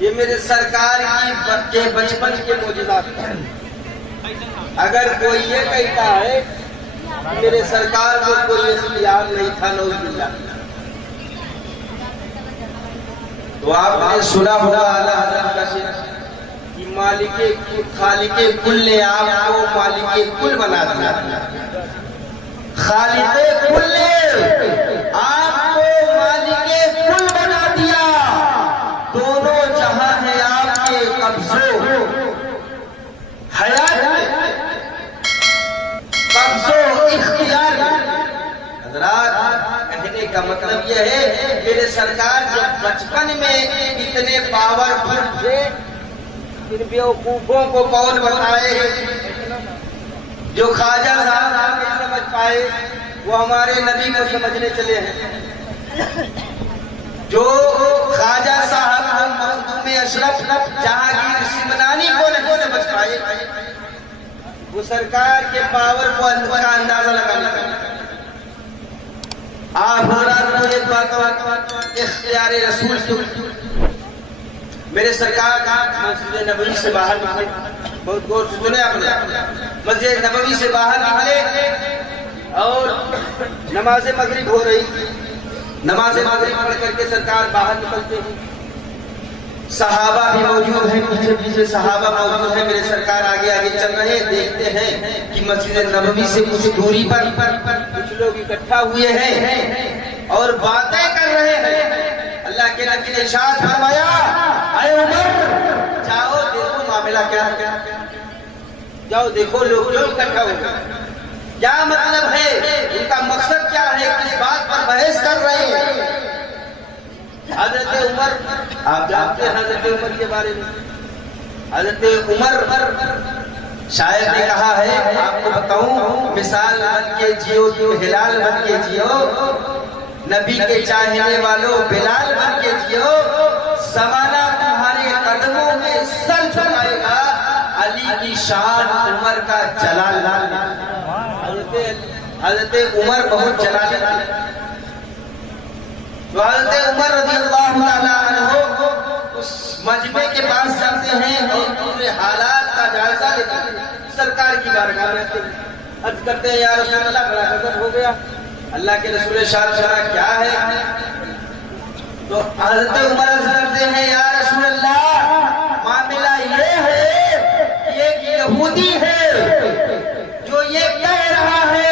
ये मेरे सरकार के बचपन के मौजूदात। अगर कोई ये कहता है मेरे सरकार को कोई इख्तियार नहीं था नौजुबिल्ला, तो आपने सुना होगा आला हज़रत का शेर कि मालिके खालिके कुल ने आपको मालिके कुल बना दिया। खालिके कुल ने आपको मालिके कुल बना दिया। दोनों जहां है आपके कब्जों, हयात कब्जों इख्तियार। हज़रात कहने का मतलब यह है मेरे सरकार जब बचपन में इतने पावरफुल थे, इन बेवकूफों को कौन बताए जो ख्वाजा साहब नहीं समझ पाए वो हमारे नबी को समझने चले हैं। जो ख्वाजा साहब मखदूम अशरफ जहांगीर सिमनानी को नहीं समझ पाए, वो सरकार के पावर को का अंदाजा लगाना। आप तो एक बात इख्तियार रसूल मेरे सरकार का मस्जिद नबवी से बाहर निकले, बहुत गौर से सुने आपने, मस्जिद नबवी से बाहर निकले और नमाज मगरिब हो रही थी। नमाज मगरिब पढ़ करके सरकार बाहर निकलते हैं, सहाबा भी मौजूद हैं, पीछे पीछे सहाबा मौजूद हैं। मेरे सरकार आगे आगे चल रहे हैं, देखते हैं कि मस्जिद नबवी से कुछ दूरी पर कुछ लोग इकट्ठा हुए हैं और बातें कर रहे हैं। अल्लाह के नबी ने इरशाद फरमाया, अरे उमर जाओ देखो मामला क्या है, जाओ देखो लोग क्यों इकट्ठा हुए, क्या मतलब है, इनका मकसद क्या है, किस बात पर बहस कर रहे हैं। हजरत उमर, आप जानते हैं हजरत उमर के बारे में। हजरत उमर शायद ने कहा है, आपको बताऊं, मिसाल बन के जियो तुम हिलाल बन के जियो, नबी के चाहने वालों बिलाल बन के जियो, ज़माना तुम्हारे कदमों में सर झुकाएगा, अली की शान उमर का जलाल। हजरत उमर बहुत जलाल, तो हज़रत उमर रज़ियल्लाहु ताला अन्हु उस मजमे के पास जाते हैं और पूरे हालात का जायजा लेते हैं। सरकार की बारगाह में अर्ज करते हैं, या रसूल अल्लाह बड़ा गजब हो गया। अल्लाह के रसूल शाह क्या है, तो हज़रत उमर अर्ज करते हैं, या रसूल अल्लाह मामला ये है, एक यहूदी है जो ये कह रहा है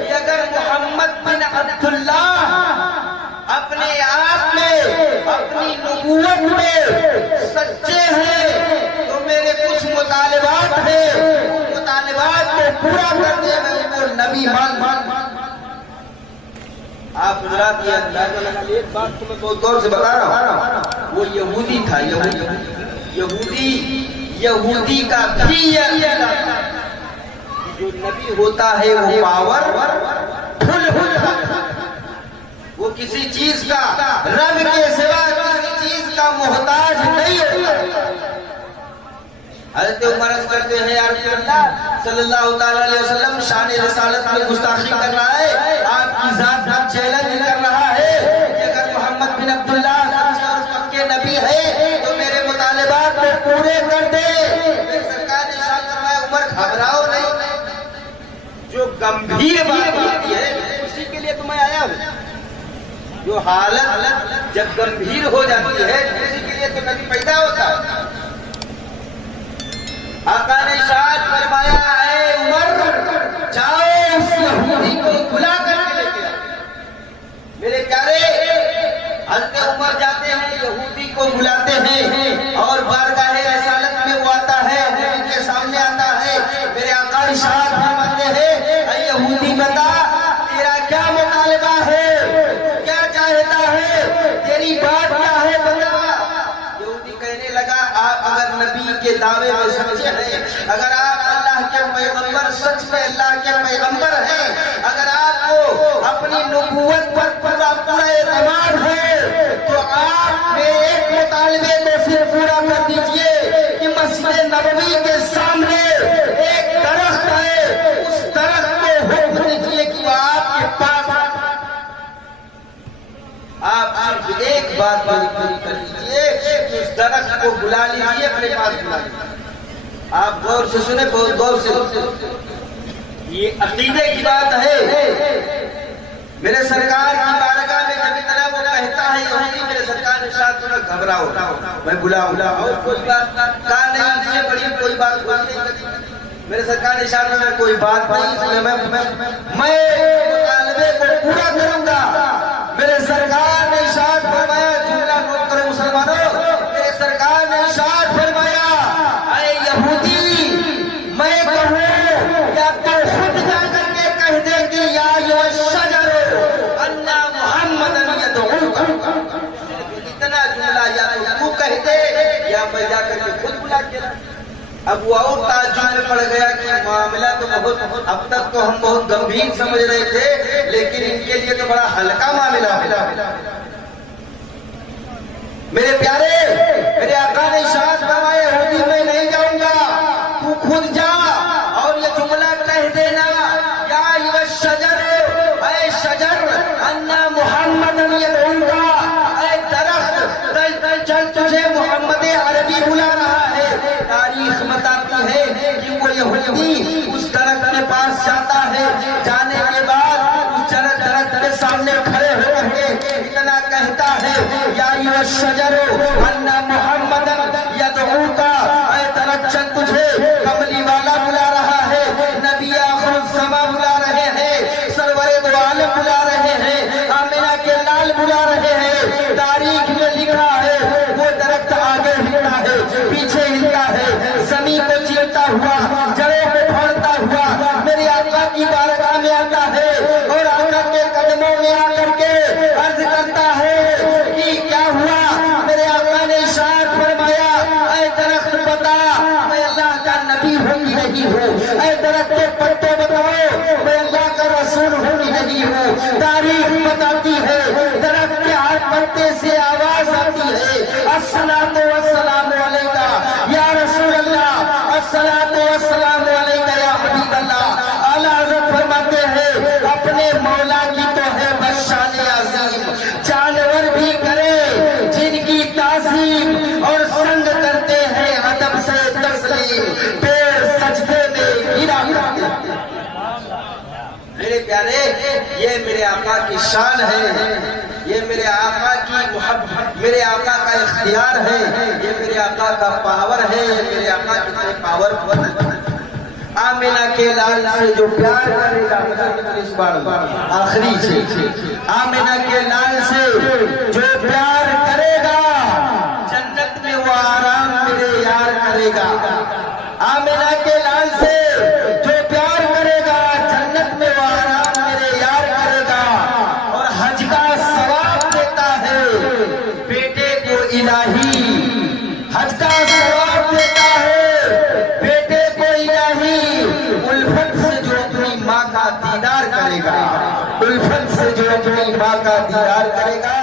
कि अगर मोहम्मद बिन अब्दुल्लाह अपने आप में अपनी नबूवत में सच्चे हैं तो मेरे कुछ मुतालिबात हैं, मुतालिबात को पूरा करने में उनको नबी मान। आप गुजरात ये अंदाजा लगा लीजिए, एक बात तो मैं बहुत गौर से बता रहा हूँ, वो यहूदी था। यहूदी का भी जो नबी होता है वो पावर फुल, वो किसी चीज का रब के सिवा किसी चीज का मोहताज नहीं होता। हज़रत उमर करते हैं, या रसूल अल्लाह सल्लल्लाहु अलैहि वसल्लम शान रिसालत में गुस्ताखी कर रहा है, आपकी जात का चैलेंज कर रहा है कि अगर मोहम्मद बिन अब्दुल्लाह सच्चे और पक्के नबी है तो मेरे मुतालिबात को पूरे कर दे। फिर सरकार ने इरशाद फरमाया, उमर घबराओ नहीं, जो गंभीर बात होती है उसी के लिए तो मैं आया हूँ। जो हालत जब गंभीर हो जाती है उसी के लिए तो नबी पैदा होता है। आका ने इरशाद फरमाया, ऐ उमर जाओ उस यहूदी को बुला करके लेके आओ। मेरे प्यारे हज़रत उमर जाते हैं, यहूदी को बुलाते हैं और बारगाह रिसालत में वो आता है, उनके सामने आता है। मेरे आका इरशाद फरमाते हैं, ऐ यहूदी बता तेरा क्या मुतालिबा है, क्या चाहता है, तेरी बात क्या है बता। यहूदी कहने लगा, आप अगर नबी के दावे में सच्चे हैं, अगर आप अल्लाह के पैगंबर सच में अल्लाह के पैगंबर हैं, अगर आपको अपनी नबूवत पर पूरा एतमाद है तो आप एक मुतालिबे को फिर पूरा कर दीजिए कि मस्जिद नबवी के सामने एक दरख्त है, उस दरख्त को हुक्म दीजिए कि वो आपके पास। आप एक बात पूरी कर लीजिए, उस दरख्त को बुला लीजिए, अपने पास बुला लीजिए। आप गौर से सुने, बहुत गौर से, ये अकीदे की बात है। मेरे सरकार की बारगाह में जब इतना वो कहता है यहूदी, मेरे सरकार ने साथ थोड़ा घबराओ, मैं बुलाऊंगा और कोई बात कहा नहीं, इससे बड़ी कोई बात बोल नहीं। मेरे सरकार ने साथ में कोई बात नहीं, इसलिए मैं मुतालबे को पूरा करूंगा। मेरे सरकार ने साथ फरमाया, जुमला नोट करो मुसलमानों, मेरे सरकार ने साथ फरमाया, अरे यहूदी मैं कहूँ या तो खुद जाकर के कह दे कि या शजर अन्ना मुहम्मदन यदऊका, इतना जुमला या तो तू कह दे या मैं जाकर के खुद बुला के। अब वो और ताज्जुब में पड़ गया कि मामला तो बहुत, अब तक तो हम बहुत गंभीर समझ रहे थे, लेकिन इनके लिए तो बड़ा हल्का मामला मिला। मेरे प्यारे, मेरे आका ने इरशाद फरमाया, यहूदी मैं नहीं जाऊंगा, तू खुद जा और ये जुमला कह देना, या अय्युहा शजर, ऐ शजर अन्ना मुहम्मदन यदऊका, ऐ दरख्त चल तुझे मोहम्मद अरबी बुला रहा है। तारीख बताती है कि वो यहूदी उस दरख्त के पास जाता है, जाने के बाद उस दरख्त के सामने खड़े होकर के इतना कहता है, या अय्युहा शजर अन्ना मुहम्मदन यदऊका, ऐ दरख्त चल तुझे कमली वाला बुला रहा है, नबी आखिर समा बुला रहे हैं, सरवरे दो आलम बुला रहे हैं, आमिना के लाल बुला रहे हैं। तारीख में लिखा है वो दरख्त आगे हिलता है, पीछे हिलता है, जमीन को चीरता हुआ, जड़ों को फाड़ता हुआ मेरे आका की बारगाह में आता है और आका के कदमों में आकर के अर्ज करता है कि क्या हुआ। मेरे आका ने इरशाद फरमाया, ऐ दरख्त बता मैं अल्लाह का नबी हूँ कि नहीं हूँ, ऐ दरख्त के पत्ते बताओ मैं अल्लाह का रसूल हूँ कि नहीं हूँ। तारीख बताती है दरख्त के हर पत्ते से आवाज आती है, अस्सलातु वस्सलामु अलैका या रसूल अल्लाह, अस्सलातु वस्सलामु अलैका या हबीब अल्लाह। आला हज़रत फरमाते हैं, अपने मौला की तो है बस शान अज़ीम, जानवर भी करे जिनकी ताज़ीम और संग करते हैं अदब से तस्लीम, पेड़ सजदे में गिरा। मेरे प्यारे, ये मेरे आका की शान है, ये मेरे आका की मोहब्बत, मेरे आका का इख्तियार है, ये मेरे आका का पावर है, ये मेरे आका कितने पावरफुल है। आमिना के लाल से जो प्यार करेगा, इस बार आखिरी से, आमिना के लाल से जो प्यार करेगा जन्नत में वो आराम मेरे यार करेगा। आमिना के लाल से जो प्यार करेगा जन्नत में वो आराम मेरे यार करेगा। और हज का सवाब देता है बेटे को इलाही, हज का सवाब देता है बेटे को इलाही। उल्फत से जो अपनी माँ का दीदार करेगा, उल्फत से जो अपनी माँ का दीदार करेगा